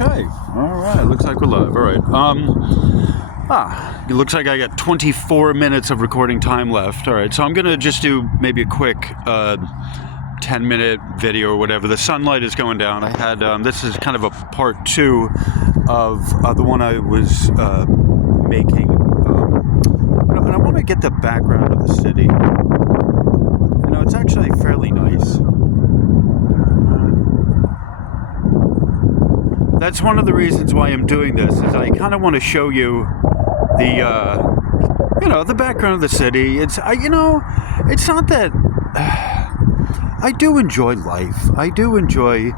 Okay. All right. Looks like we're live. All right. It looks like I got 24 minutes of recording time left. All right. So I'm going to just do maybe a quick 10-minute video or whatever. The sunlight is going down. I had, this is kind of a part 2 of the one I was making. And I want to get the background of the city. You know, it's actually fairly nice. That's one of the reasons why I'm doing this, is I kind of want to show you the, the background of the city. It's not that, I do enjoy life. I do enjoy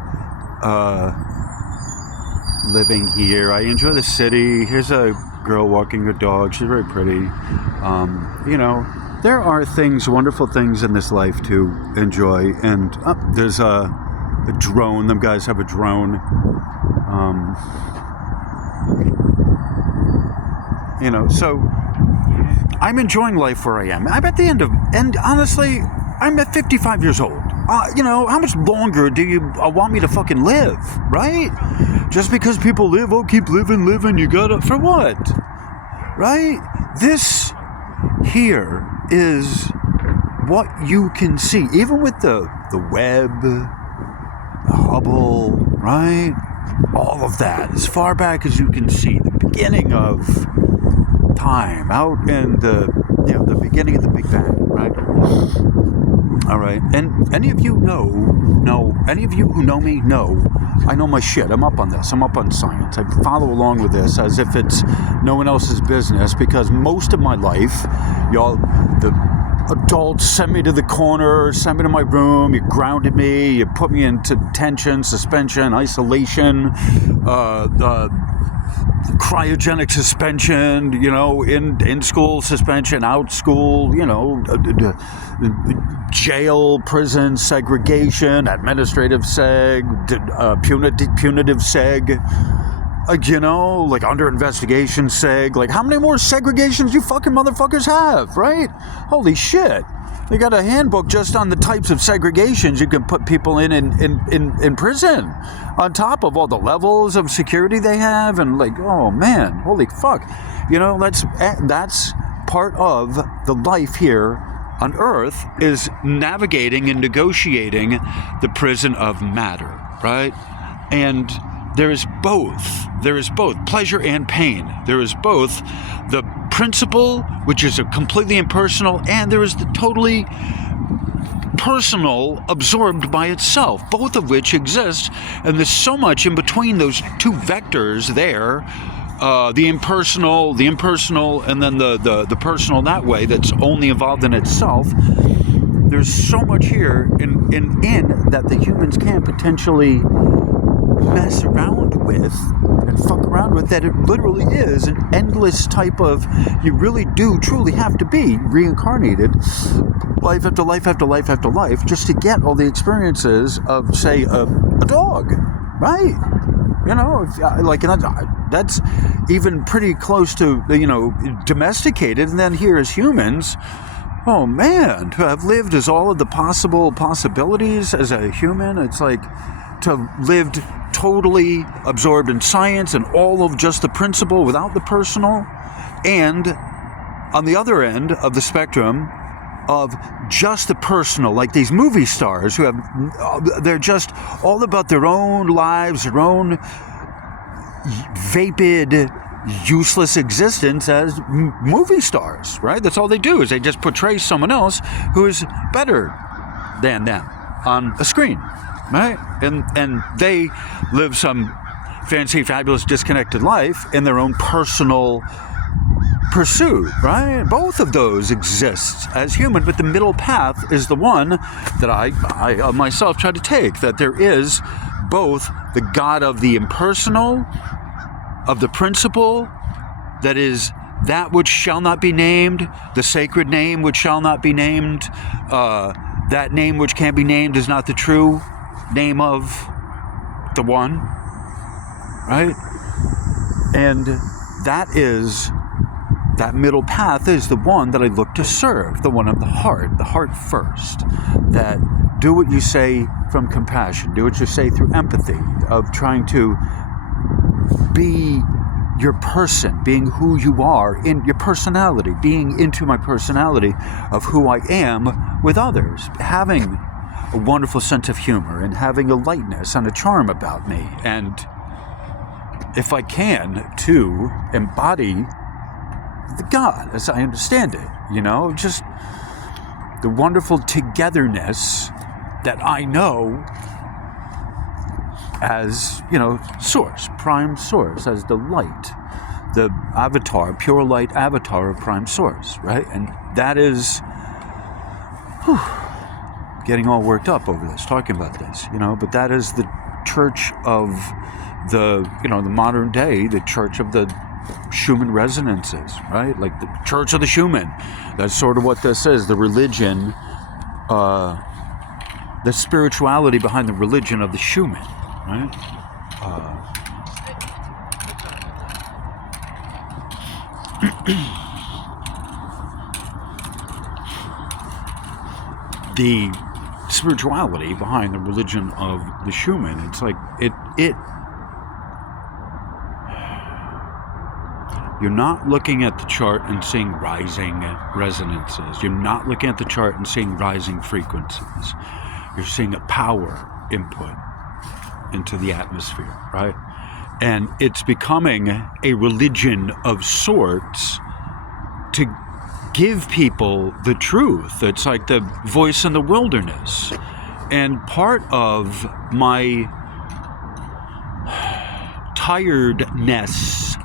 living here. I enjoy the city. Here's a girl walking her dog. She's very pretty. There are wonderful things in this life to enjoy. And there's a drone. Them guys have a drone. So I'm enjoying life where I am. I'm at the and honestly, I'm at 55 years old. How much longer do you want me to fucking live, right? Just because people live, keep living, you gotta, for what? Right? This here is what you can see, even with the Webb, the Hubble, right? All of that, as far back as you can see, the beginning of time, out in the beginning of the Big Bang, right? All right, and any of you any of you who know me know, I know my shit. I'm up on this. I'm up on science. I follow along with this as if it's no one else's business, because most of my life, the adults sent me to the corner, sent me to my room, you grounded me, you put me into detention, suspension, isolation, cryogenic suspension, in school suspension, out school, jail, prison, segregation, administrative seg, punitive seg, under investigation seg. Like, how many more segregations you fucking motherfuckers have, right? Holy shit. They got a handbook just on the types of segregations you can put people in prison, on top of all the levels of security they have, and oh man, holy fuck. That's part of the life here on Earth, is navigating and negotiating the prison of matter, right? And there is both pleasure and pain. There is both the principle, which is a completely impersonal, and there is the totally personal, absorbed by itself, both of which exist. And there's so much in between those two vectors there, the impersonal, and then the personal that way, that's only involved in itself. There's so much here in that the humans can potentially mess around with and fuck around with, that it literally is an endless type of, you really do truly have to be reincarnated life after life after life after life just to get all the experiences of, say, a dog, right? That's even pretty close to, domesticated. And then here as humans, oh man, to have lived as all of the possibilities as a human, it's like to have lived totally absorbed in science and all of just the principle without the personal, and on the other end of the spectrum of just the personal, like these movie stars who they're just all about their own lives, their own vapid, useless existence as movie stars, right? That's all they do, is they just portray someone else who is better than them on a screen, right? And they live some fancy, fabulous, disconnected life in their own personal pursuit, right? Both of those exist as human, but the middle path is the one that I myself try to take, that there is both the God of the impersonal, of the principle, that is that which shall not be named, the sacred name which shall not be named, that name which can't be named is not the true name of the one, right? And that middle path is the one that I look to serve, the one of the heart first, that do what you say from compassion, do what you say through empathy, of trying to be your person, being who you are, in your personality, being into my personality of who I am with others, having a wonderful sense of humor and having a lightness and a charm about me, and if I can, to embody the God as I understand it, just the wonderful togetherness that I know as, source, prime source, as the light, the avatar, pure light avatar of prime source, right? And that is, getting all worked up over this, talking about this, but that is the church of the modern day, the church of the Schumann resonances, right? Like the church of the Schumann. That's sort of what this is, the religion, the spirituality behind the religion of the Schumann, right? The spirituality behind the religion of the Schumann. It's like it you're not looking at the chart and seeing rising resonances. You're not looking at the chart and seeing rising frequencies. You're seeing a power input into the atmosphere, right? And it's becoming a religion of sorts to give people the truth. It's like the voice in the wilderness. And part of my tiredness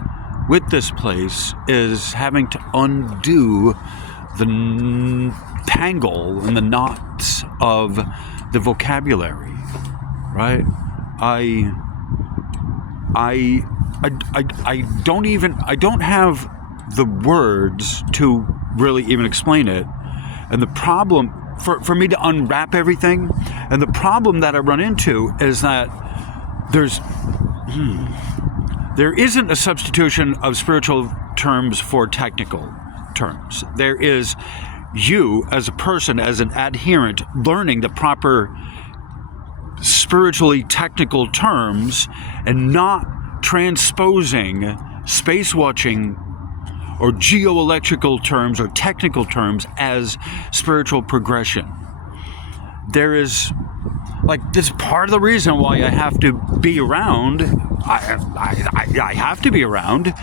with this place is having to undo the tangle and the knots of the vocabulary, right? I don't have the words to really even explain it. And the problem for me to unwrap everything, and the problem that I run into is that there isn't a substitution of spiritual terms for technical terms. There is you as a person, as an adherent, learning the proper spiritually technical terms and not transposing space watching or geoelectrical terms or technical terms as spiritual progression. There is, this is part of the reason why I have to be around. I have to be around.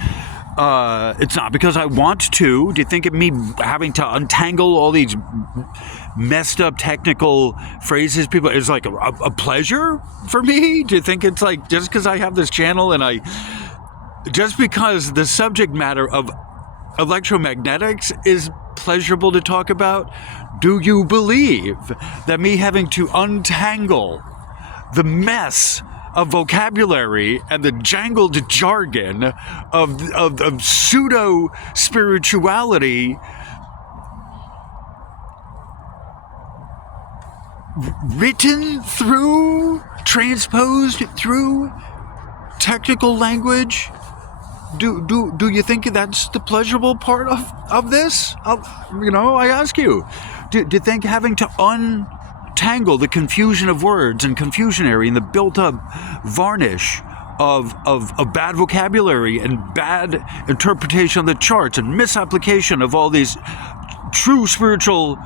It's not because I want to. Do you think of me having to untangle all these messed up technical phrases people is like a pleasure for me? Do you think it's like just because I have this channel and just because the subject matter of electromagnetics is pleasurable to talk about, do you believe that me having to untangle the mess of vocabulary and the jangled jargon of pseudo spirituality written through, transposed through technical language? Do you think that's the pleasurable part of this? I ask you. Do you think having to untangle the confusion of words and confusionary and the built-up varnish of bad vocabulary and bad interpretation of the charts and misapplication of all these true spiritual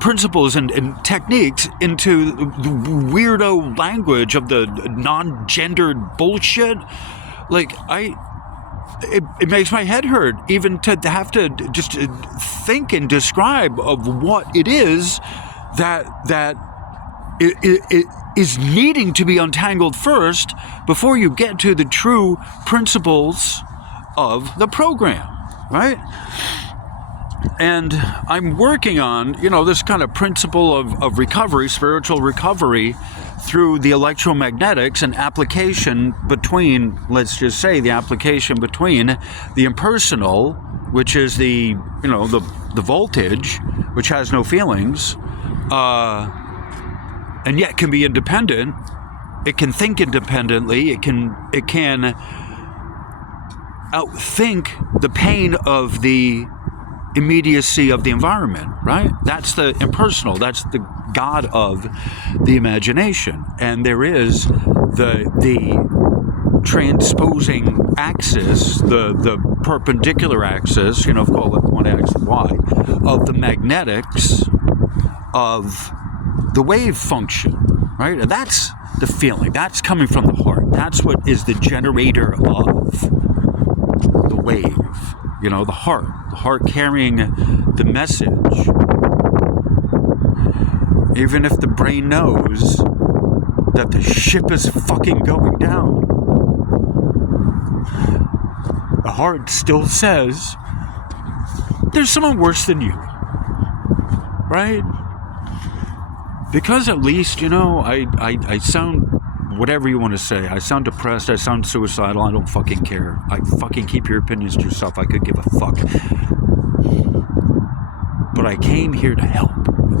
principles and techniques into the weirdo language of the non-gendered bullshit? It makes my head hurt even to have to just think and describe of what it is that it is needing to be untangled first before you get to the true principles of the program, right? And I'm working on, this kind of principle of recovery, spiritual recovery, through the electromagnetics and application between, let's just say, the application between the impersonal, which is the voltage, which has no feelings, and yet can be independent. It can think independently. It can outthink the pain of the immediacy of the environment, right? That's the impersonal. That's the God of the imagination. And there is the transposing axis, the perpendicular axis, call it one X and Y, of the magnetics of the wave function, right? And that's the feeling. That's coming from the heart. That's what is the generator of the wave, the heart carrying the message. Even if the brain knows that the ship is fucking going down, the heart still says, there's someone worse than you, right? Because at least, I sound, whatever you want to say, I sound depressed, I sound suicidal, I don't fucking care. I fucking keep your opinions to yourself, I could give a fuck. But I came here to help.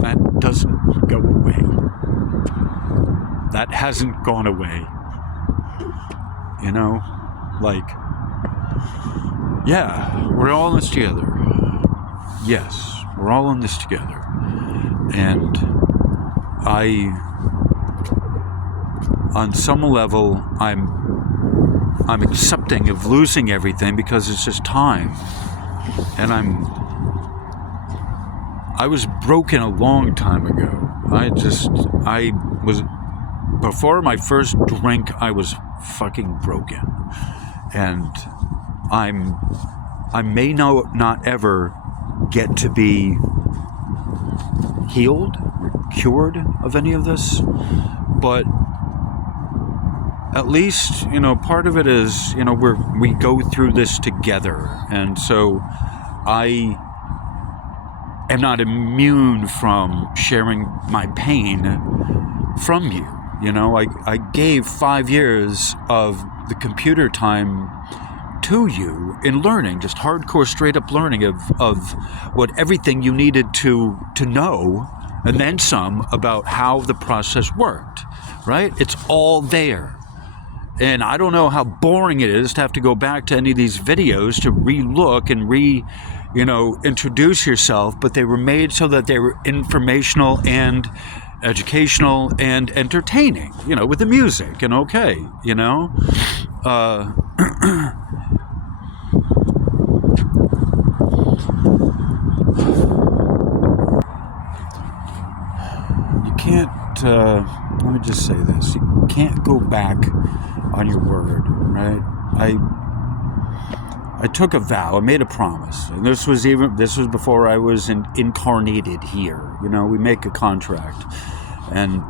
That doesn't go away. That hasn't gone away. Yeah, we're all in this together. Yes, we're all in this together. And on some level, I'm accepting of losing everything because it's just time. And I was broken a long time ago. Before my first drink, I was fucking broken. And I may not ever get to be healed or cured of any of this, but at least, part of it is, we go through this together. And so I am not immune from sharing my pain from you. I gave 5 years of the computer time to you in learning, just hardcore straight up learning of what everything you needed to know, and then some, about how the process worked, right? It's all there. And I don't know how boring it is to have to go back to any of these videos to re-look and introduce yourself, but they were made so that they were informational and educational and entertaining, with the music and you can't, let me just say this, you can't go back on your word, right? I took a vow, I made a promise, and this was before I was incarnated here. We make a contract, and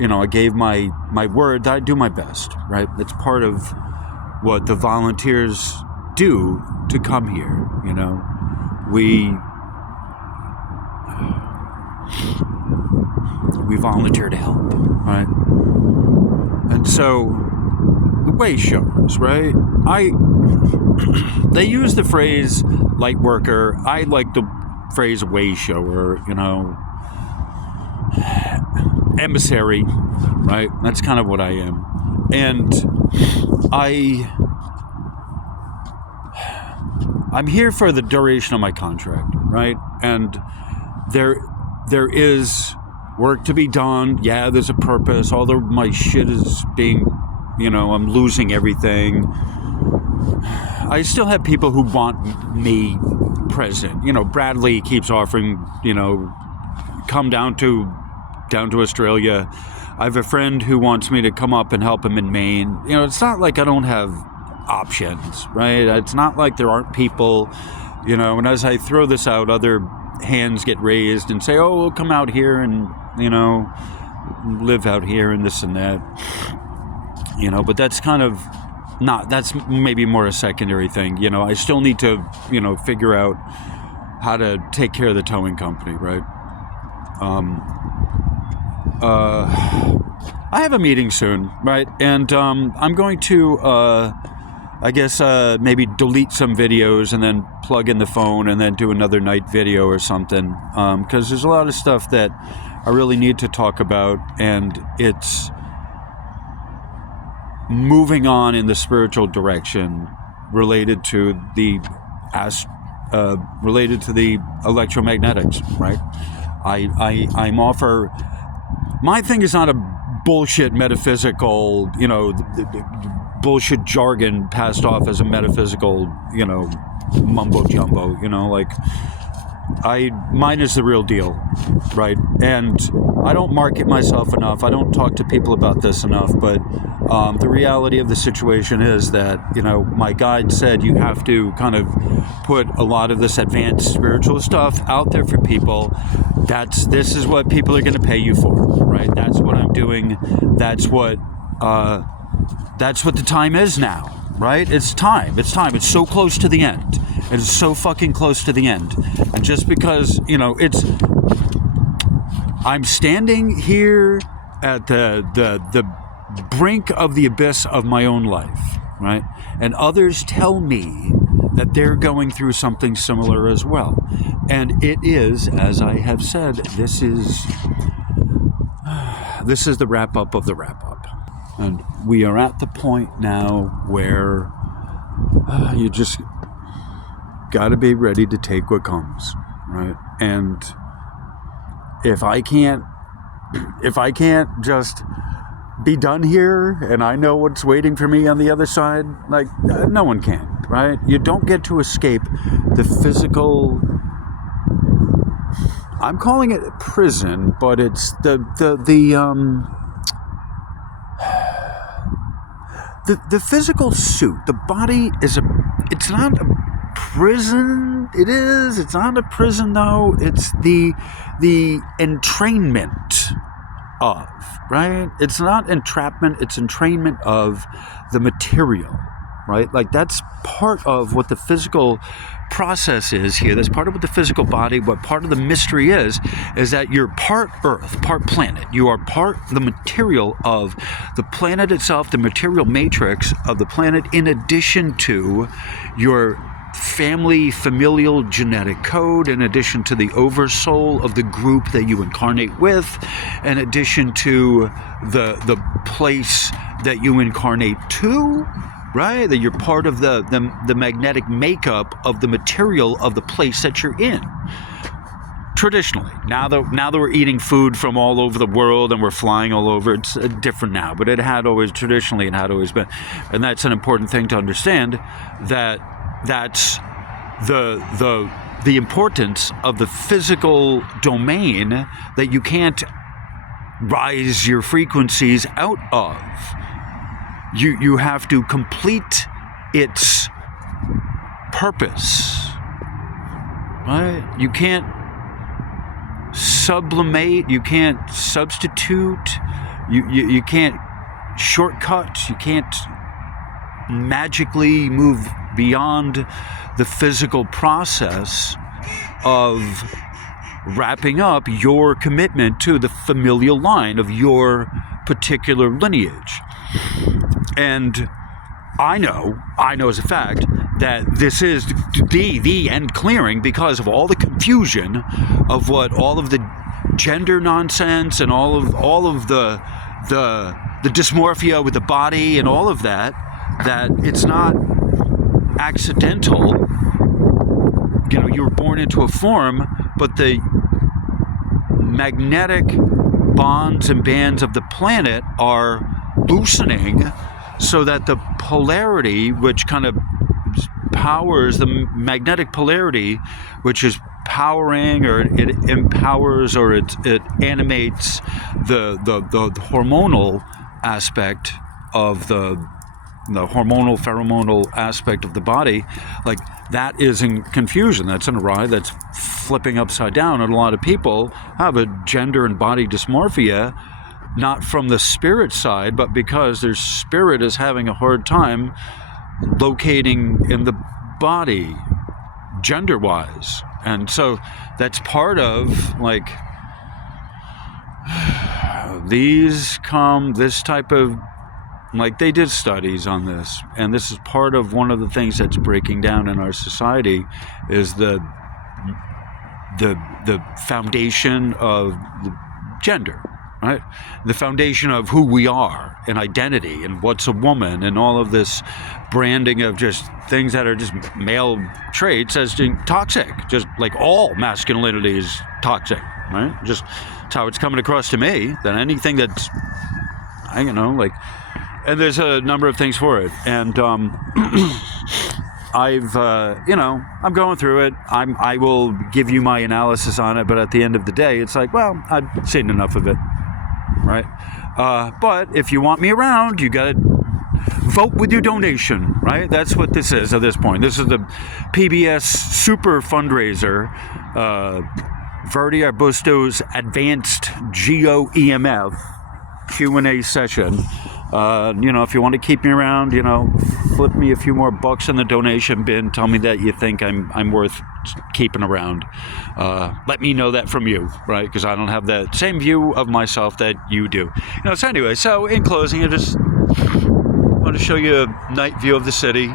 I gave my word that I'd do my best, right? It's part of what the volunteers do to come here. We volunteer to help, right? And so the way showers, right? They use the phrase light worker. I like the phrase way shower, emissary, right? That's kind of what I am. And I'm here for the duration of my contract, right? And there is work to be done. Yeah, there's a purpose. Although my shit is being, I'm losing everything. I still have people who want me present. Bradley keeps offering, come down to Australia. I have a friend who wants me to come up and help him in Maine. It's not like I don't have options, right? It's not like there aren't people, and as I throw this out, other hands get raised and say, oh, we'll come out here and, live out here and this and that. But that's kind of that's maybe more a secondary thing. I still need to, figure out how to take care of the towing company, right? I have a meeting soon, right? And I'm going to, maybe delete some videos and then plug in the phone and then do another night video or something. Because there's a lot of stuff that I really need to talk about, and it's moving on in the spiritual direction related to the electromagnetics, right? I'm offer. My thing is not a bullshit metaphysical, bullshit jargon passed off as a metaphysical, mumbo jumbo, like mine is the real deal, right? And I don't market myself enough. I don't talk to people about this enough, but the reality of the situation is that, my guide said you have to kind of put a lot of this advanced spiritual stuff out there for people. This is what people are going to pay you for, right? That's what I'm doing. That's what the time is now, right? It's time. It's so close to the end. It's so fucking close to the end. And just because, I'm standing here at the brink of the abyss of my own life, right? And others tell me that they're going through something similar as well. And it is, as I have said, this is the wrap up of the wrap up. And we are at the point now where you just got to be ready to take what comes, right? And if I can't just be done here and I know what's waiting for me on the other side, like no one can, right? You don't get to escape the physical, I'm calling it prison, but it's the physical suit. The body is it's not a prison. It's not a prison though. It's the entrainment of, right? It's not entrapment, it's entrainment of the material, right? Like that's part of what the physical process is here. That's part of what the physical body, what part of the mystery is that you're part earth, part planet. You are part the material of the planet itself, the material matrix of the planet, in addition to your familial genetic code, in addition to the oversoul of the group that you incarnate with, in addition to the place that you incarnate to, right? That you're part of the magnetic makeup of the material of the place that you're in. Traditionally, now that we're eating food from all over the world and we're flying all over, it's different now. But it had always been, and that's an important thing to understand. That's the importance of the physical domain that you can't rise your frequencies out of. You have to complete its purpose, right? You can't sublimate, you can't substitute, you can't shortcut, you can't magically move beyond the physical process of wrapping up your commitment to the familial line of your particular lineage. And I know as a fact that this is the end clearing because of all the confusion of what all of the gender nonsense and all of the dysmorphia with the body and all of that it's not accidental. You were born into a form, but the magnetic bonds and bands of the planet are loosening so that the polarity, which kind of powers the magnetic polarity, which is powering, or it empowers, or it animates the hormonal aspect of the hormonal pheromonal aspect of the body, like that is in confusion. That's in awry. That's flipping upside down. And a lot of people have a gender and body dysmorphia, not from the spirit side, but because their spirit is having a hard time locating in the body, gender-wise. And so that's part of, like, this type of, like, they did studies on this, and this is part of one of the things that's breaking down in our society is the foundation of the gender, right? The foundation of who we are and identity and what's a woman and all of this branding of just things that are just male traits as being toxic. Just like all masculinity is toxic, right? Just that's how it's coming across to me. That anything that's, like, and there's a number of things for it. And I'm going through it. I will give you my analysis on it, but at the end of the day, it's like, well, I've seen enough of it, right? But if you want me around, you got to vote with your donation, right? That's what this is at this point. This is the PBS super fundraiser, Verdi Arbusto's Advanced GeoEMF Q&A session. If you want to keep me around, flip me a few more bucks in the donation bin. Tell me that you think I'm worth keeping around. Let me know that from you, right? Because I don't have that same view of myself that you do. So anyway, so in closing, I just want to show you a night view of the city,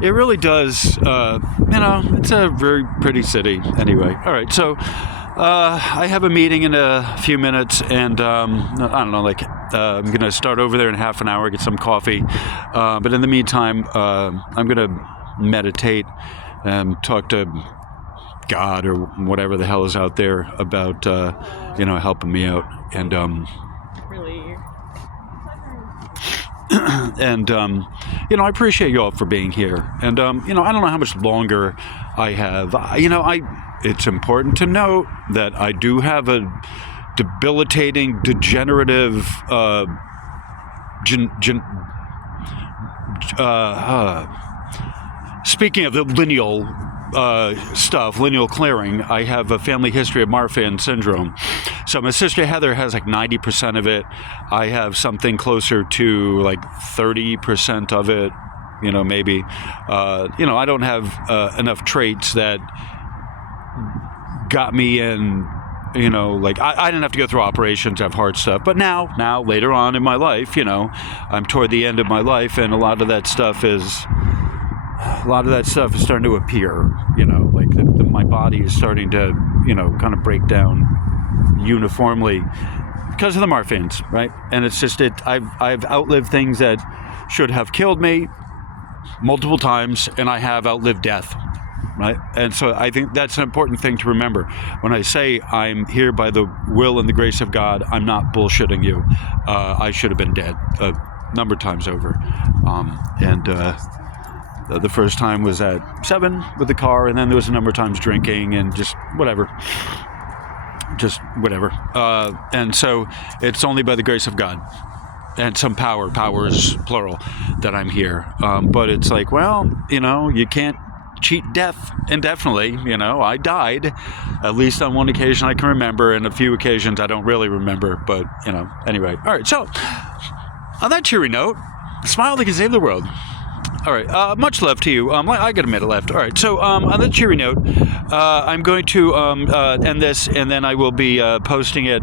It really does, it's a very pretty city anyway. All right, so I have a meeting in a few minutes, and I don't know, I'm going to start over there in half an hour, get some coffee. But in the meantime, I'm going to meditate and talk to God or whatever the hell is out there about, helping me out. And really. And, I appreciate you all for being here. And, I don't know how much longer I have. It's important to note that I do have a debilitating, degenerative, speaking of the lineal stuff, lineal clearing, I have a family history of Marfan syndrome. So my sister Heather has 90% of it. I have something closer to 30% of it, maybe. I don't have enough traits that got me in, I didn't have to go through operations, have hard stuff. But now, later on in my life, I'm toward the end of my life, and a lot of that stuff is starting to appear, my body is starting to, kind of break down uniformly because of the Marfans, right? And it's just, I've outlived things that should have killed me multiple times, and I have outlived death, right? And so I think that's an important thing to remember. When I say I'm here by the will and the grace of God, I'm not bullshitting you. I should have been dead a number of times over. The first time was at 7 with the car, and then there was a number of times drinking and just whatever. And so it's only by the grace of God and some powers, plural, that I'm here. But it's you can't cheat death indefinitely. I died, at least on one occasion I can remember, and a few occasions I don't really remember. But, anyway. All right, so on that cheery note, smile that can save the world. All right, much love to you. I got a minute left. All right, so on that cheery note, I'm going to end this, and then I will be posting it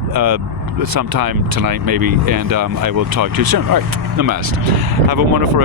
sometime tonight, maybe, and I will talk to you soon. All right, namaste. Have a wonderful rest.